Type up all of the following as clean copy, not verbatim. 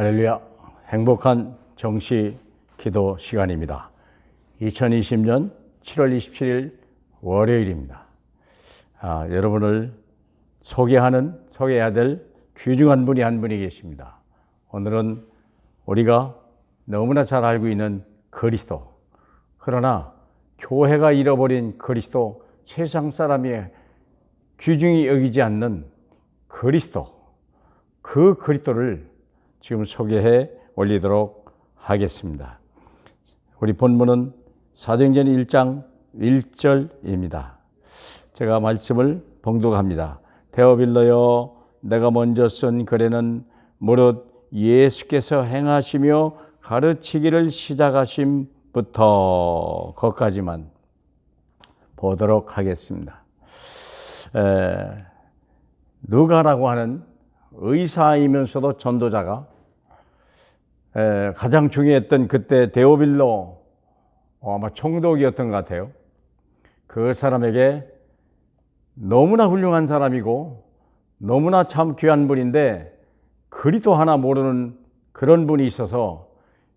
할렐루야. 행복한 정시 기도 시간입니다. 2020년 7월 27일 월요일입니다. 여러분을 소개해야 될 귀중한 분이 한 분이 계십니다. 오늘은 우리가 너무나 잘 알고 있는 그리스도, 그러나 교회가 잃어버린 그리스도, 세상 사람이 귀중히 여기지 않는 그리스도, 그 그리스도를 지금 소개해 올리도록 하겠습니다. 우리 본문은 사도행전 1장 1절입니다. 제가 말씀을 봉독합니다. 데오빌로여, 내가 먼저 쓴 글에는 무릇 예수께서 행하시며 가르치기를 시작하심부터 거기까지만 보도록 하겠습니다. 누가라고 하는 의사이면서도 전도자가 가장 중요했던 그때 데오빌로 아마 총독이었던 것 같아요. 그 사람에게 너무나 훌륭한 사람이고 너무나 참 귀한 분인데 그리스도 하나 모르는 그런 분이 있어서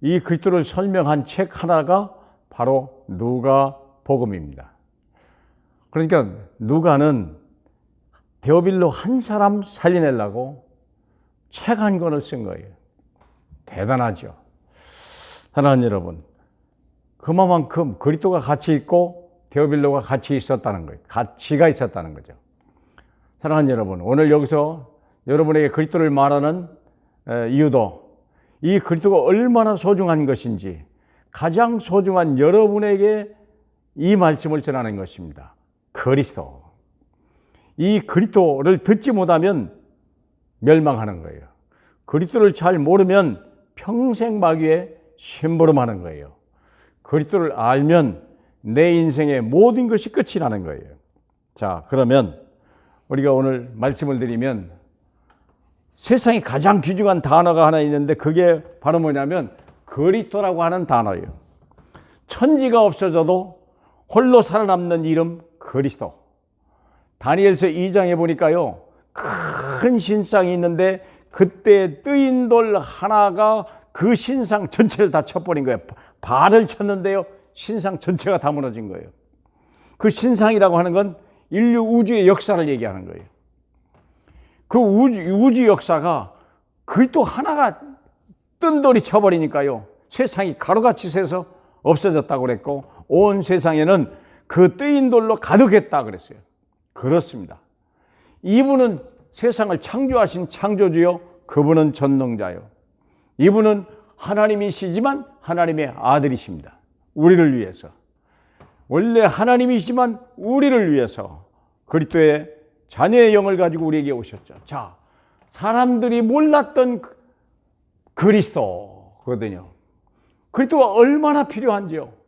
이 그리스도를 설명한 책 하나가 바로 누가복음입니다. 그러니까 누가는 데오빌로 한 사람 살려내려고 책 한 권을 쓴 거예요. 대단하죠. 사랑하는 여러분, 그만큼 그리스도가 같이 있고 데오빌로가 같이 있었다는 거예요. 가치가 있었다는 거죠. 사랑하는 여러분, 오늘 여기서 여러분에게 그리스도를 말하는 이유도 이 그리스도가 얼마나 소중한 것인지, 가장 소중한 여러분에게 이 말씀을 전하는 것입니다. 그리스도. 이 그리스도를 듣지 못하면 멸망하는 거예요. 그리스도를 잘 모르면 평생 마귀에 심부름하는 거예요. 그리스도를 알면 내 인생의 모든 것이 끝이 나는 거예요. 자, 그러면 우리가 오늘 말씀을 드리면 세상에 가장 귀중한 단어가 하나 있는데 그게 바로 뭐냐면 그리스도라고 하는 단어예요. 천지가 없어져도 홀로 살아남는 이름 그리스도. 다니엘서 2장에 보니까요, 큰 신상이 있는데 그때 뜨인 돌 하나가 그 신상 전체를 다 쳐버린 거예요. 발을 쳤는데요, 신상 전체가 다 무너진 거예요. 그 신상이라고 하는 건 인류 우주의 역사를 얘기하는 거예요. 그 우주 역사가 그리스도 하나가 뜬 돌이 쳐버리니까요, 세상이 가루같이 새서 없어졌다고 그랬고 온 세상에는 그 뜨인 돌로 가득했다 그랬어요. 그렇습니다. 이분은 세상을 창조하신 창조주요, 그분은 전능자요. 이분은 하나님이시지만 하나님의 아들이십니다. 우리를 위해서. 원래 하나님이시지만 우리를 위해서 그리스도의 자녀의 영을 가지고 우리에게 오셨죠. 자, 사람들이 몰랐던 그리스도거든요. 그리스도가 얼마나 필요한지요.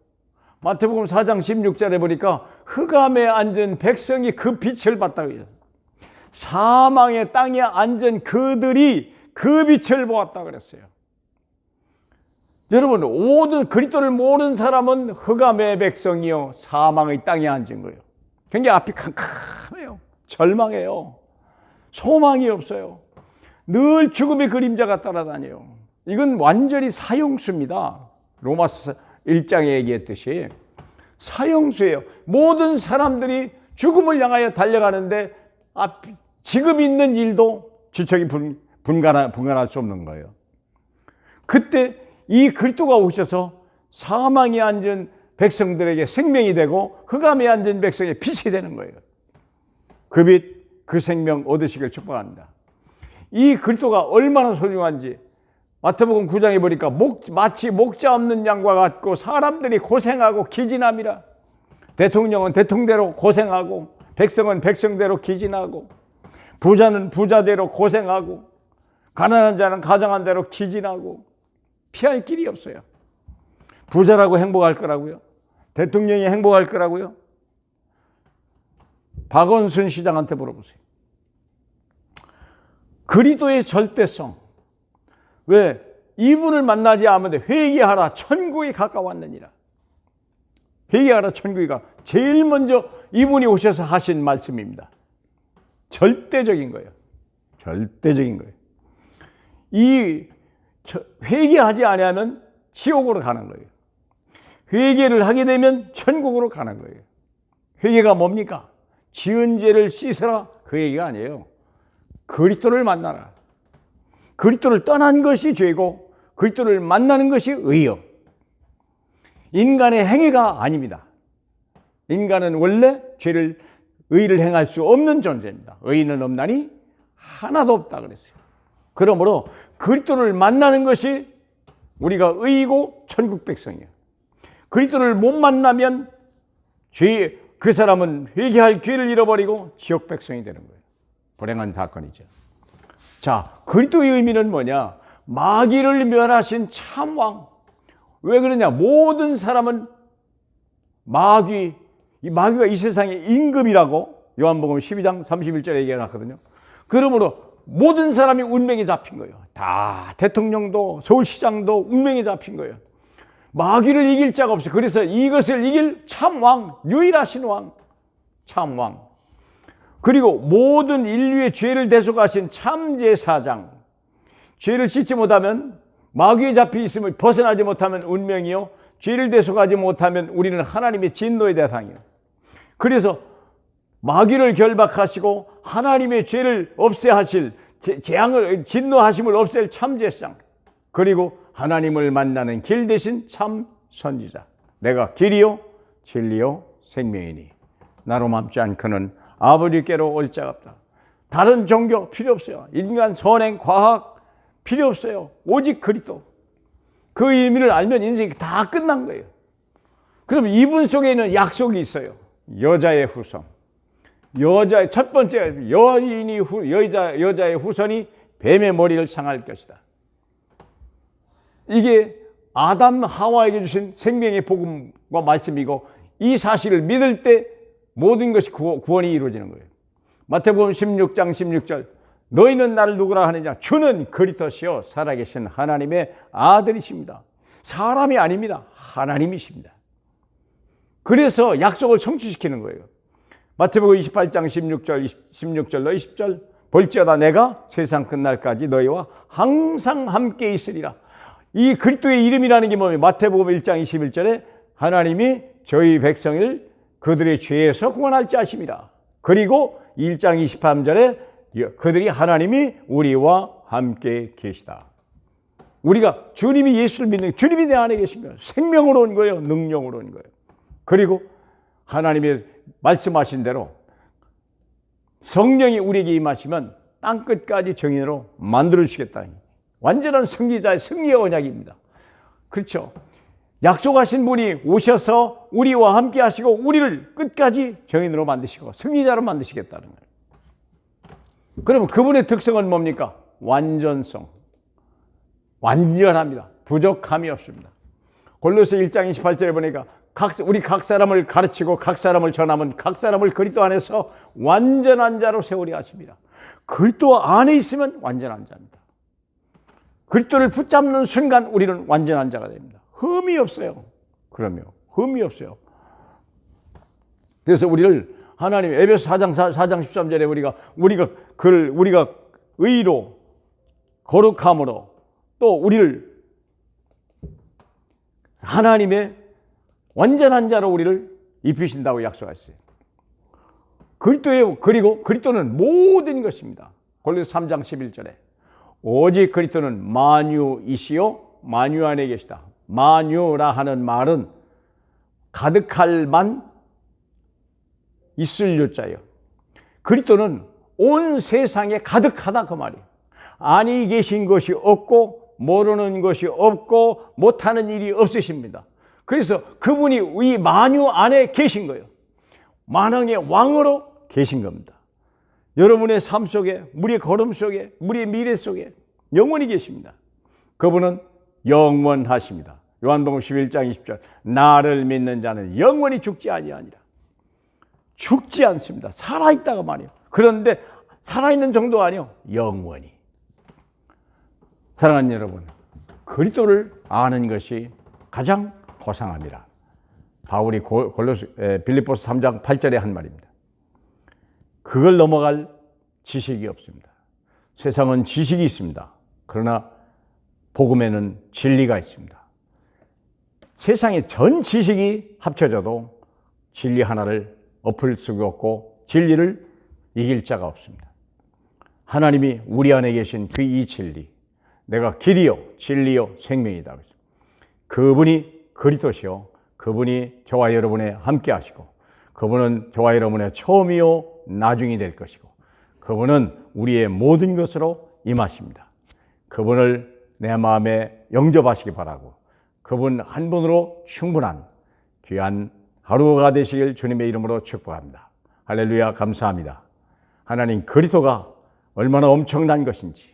마태복음 4장 16절에 보니까 흑암에 앉은 백성이 그 빛을 봤다고 해요. 사망의 땅에 앉은 그들이 그 빛을 보았다 그랬어요. 여러분, 모든 그리스도를 모르는 사람은 흑암의 백성이요, 사망의 땅에 앉은 거예요. 굉장히 앞이 캄캄해요. 절망해요. 소망이 없어요. 늘 죽음의 그림자가 따라다녀요. 이건 완전히 사형수입니다. 로마서 1장에 얘기했듯이 사형수예요. 모든 사람들이 죽음을 향하여 달려가는데 지금 있는 일도 지척이 분간할 수 없는 거예요. 그때 이 그리스도가 오셔서 사망에 앉은 백성들에게 생명이 되고 흑암에 앉은 백성의 빛이 되는 거예요. 그 빛, 그 생명 얻으시길 축복합니다. 이 그리스도가 얼마나 소중한지 마태복음 9장에 보니까 마치 목자 없는 양과 같고 사람들이 고생하고 기진함이라. 대통령은 대통령대로 고생하고 백성은 백성대로 기진하고 부자는 부자대로 고생하고 가난한 자는 가정한 대로 기진하고 피할 길이 없어요. 부자라고 행복할 거라고요? 대통령이 행복할 거라고요? 박원순 시장한테 물어보세요. 그리스도의 절대성. 왜? 이분을 만나지 않으면 회개하라, 천국이 가까웠느니라. 회개하라, 천국이 제일 먼저 이분이 오셔서 하신 말씀입니다. 절대적인 거예요. 절대적인 거예요. 회개하지 아니하면 지옥으로 가는 거예요. 회개를 하게 되면 천국으로 가는 거예요. 회개가 뭡니까? 지은 죄를 씻으라, 그 얘기가 아니에요. 그리스도를 만나라. 그리스도를 떠난 것이 죄고 그리스도를 만나는 것이 의요. 인간의 행위가 아닙니다. 인간은 원래 의를 행할 수 없는 존재입니다. 의인은 없나니 하나도 없다 그랬어요. 그러므로 그리스도를 만나는 것이 우리가 의이고 천국 백성이에요. 그리스도를 못 만나면 그 사람은 회개할 기회를 잃어버리고 지옥 백성이 되는 거예요. 불행한 사건이죠. 자, 그리스도의 의미는 뭐냐? 마귀를 멸하신 참왕. 왜 그러냐? 모든 사람은 이 마귀가 이 세상의 임금이라고 요한복음 12장 31절에 얘기해놨거든요. 그러므로 모든 사람이 운명에 잡힌 거예요. 다 대통령도 서울시장도 운명에 잡힌 거예요. 마귀를 이길 자가 없어요. 그래서 이것을 이길 참왕, 유일하신 왕, 참왕. 그리고 모든 인류의 죄를 대속하신 참제사장. 죄를 씻지 못하면, 마귀에 잡혀 있으면 벗어나지 못하면 운명이요, 죄를 대속하지 못하면 우리는 하나님의 진노의 대상이에요. 그래서 마귀를 결박하시고 하나님의 죄를 없애하실, 재앙을, 진노하심을 없앨 참제사장. 그리고 하나님을 만나는 길 대신 참 선지자. 내가 길이요 진리요 생명이니 나로 맘지 않고는 아버지께로 올 자가 없다. 다른 종교 필요 없어요. 인간 선행, 과학 필요 없어요. 오직 그리스도. 그 의미를 알면 인생이 다 끝난 거예요. 그럼 이분 속에는 약속이 있어요. 여자의 후손. 여자의 첫 번째 여자의 후손이 뱀의 머리를 상할 것이다. 이게 아담 하와에게 주신 생명의 복음과 말씀이고, 이 사실을 믿을 때 모든 것이 구원이 이루어지는 거예요. 마태복음 16장 16절, 너희는 나를 누구라 하느냐? 주는 그리스도시요 살아계신 하나님의 아들이십니다. 사람이 아닙니다. 하나님이십니다. 그래서 약속을 성취시키는 거예요. 마태복음 28장 16절로 20절, 볼지어다 내가 세상 끝날까지 너희와 항상 함께 있으리라. 이 그리스도의 이름이라는 게 뭐예요? 마태복음 1장 21절에 하나님이 저희 백성을 그들의 죄에서 구원할지 아심이라. 그리고 1장 23절에 그들이 하나님이 우리와 함께 계시다. 우리가 주님이 예수를 믿는, 주님이 내 안에 계신 거예요. 생명으로 온 거예요. 능력으로 온 거예요. 그리고 하나님의 말씀하신 대로 성령이 우리에게 임하시면 땅끝까지 정인으로 만들어주시겠다. 완전한 승리자의 승리의 언약입니다. 그렇죠. 약속하신 분이 오셔서 우리와 함께 하시고 우리를 끝까지 정인으로 만드시고 승리자로 만드시겠다는 거예요. 그러면 그분의 특성은 뭡니까? 완전성. 완전합니다. 부족함이 없습니다. 골로새 1장 28절에 보니까 우리 각 사람을 가르치고 각 사람을 전하면 각 사람을 그리스도 안에서 완전한 자로 세우려 하십니다. 그리스도 안에 있으면 완전한 자입니다. 그리스도를 붙잡는 순간 우리는 완전한 자가 됩니다. 흠이 없어요. 그러면 흠이 없어요. 그래서 우리를 하나님 에베소 4장 13절에 우리가 의로 거룩함으로 또 우리를 하나님의 완전한 자로 우리를 입히신다고 약속하셨어요. 그리고 그리스도는 모든 것입니다. 골로새 3장 11절에 오직 그리스도는 만유이시요 만유 안에 계시다. 만유라 하는 말은 가득할 만 있을 유자예요. 그리스도는 온 세상에 가득하다 그 말이에요. 아니 계신 것이 없고 모르는 것이 없고 못하는 일이 없으십니다. 그래서 그분이 이 만유 안에 계신 거예요. 만왕의 왕으로 계신 겁니다. 여러분의 삶 속에, 우리의 걸음 속에, 우리의 미래 속에 영원히 계십니다. 그분은 영원하십니다. 요한복음 11장 20절, 나를 믿는 자는 영원히 죽지 아니하니라. 죽지 않습니다. 살아있다가 말이에요. 그런데 살아있는 정도가 아니에요. 영원히. 사랑하는 여러분, 그리스도를 아는 것이 가장 고상합니다. 바울이 빌립보서 3장 8절에 한 말입니다. 그걸 넘어갈 지식이 없습니다. 세상은 지식이 있습니다. 그러나 복음에는 진리가 있습니다. 세상의 전 지식이 합쳐져도 진리 하나를 엎을 수가 없고 진리를 이길 자가 없습니다. 하나님이 우리 안에 계신 그 이 진리, 내가 길이요 진리요 생명이다. 그분이 그리스도시요, 그분이 저와 여러분에 함께 하시고, 그분은 저와 여러분의 처음이요 나중이 될 것이고, 그분은 우리의 모든 것으로 임하십니다. 그분을 내 마음에 영접하시기 바라고, 그분 한 분으로 충분한 귀한 하루가 되시길 주님의 이름으로 축복합니다. 할렐루야. 감사합니다. 하나님, 그리스도가 얼마나 엄청난 것인지,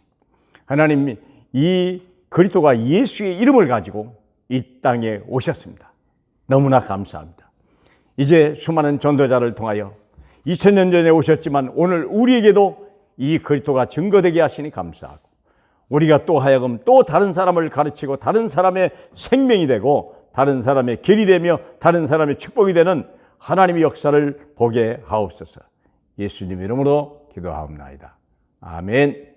하나님 이 그리스도가 예수의 이름을 가지고 이 땅에 오셨습니다. 너무나 감사합니다. 이제 수많은 전도자를 통하여 2000년 전에 오셨지만 오늘 우리에게도 이 그리스도가 증거되게 하시니 감사하고, 우리가 또 하여금 또 다른 사람을 가르치고 다른 사람의 생명이 되고 다른 사람의 길이 되며 다른 사람의 축복이 되는 하나님의 역사를 보게 하옵소서. 예수님 이름으로 기도하옵나이다. 아멘.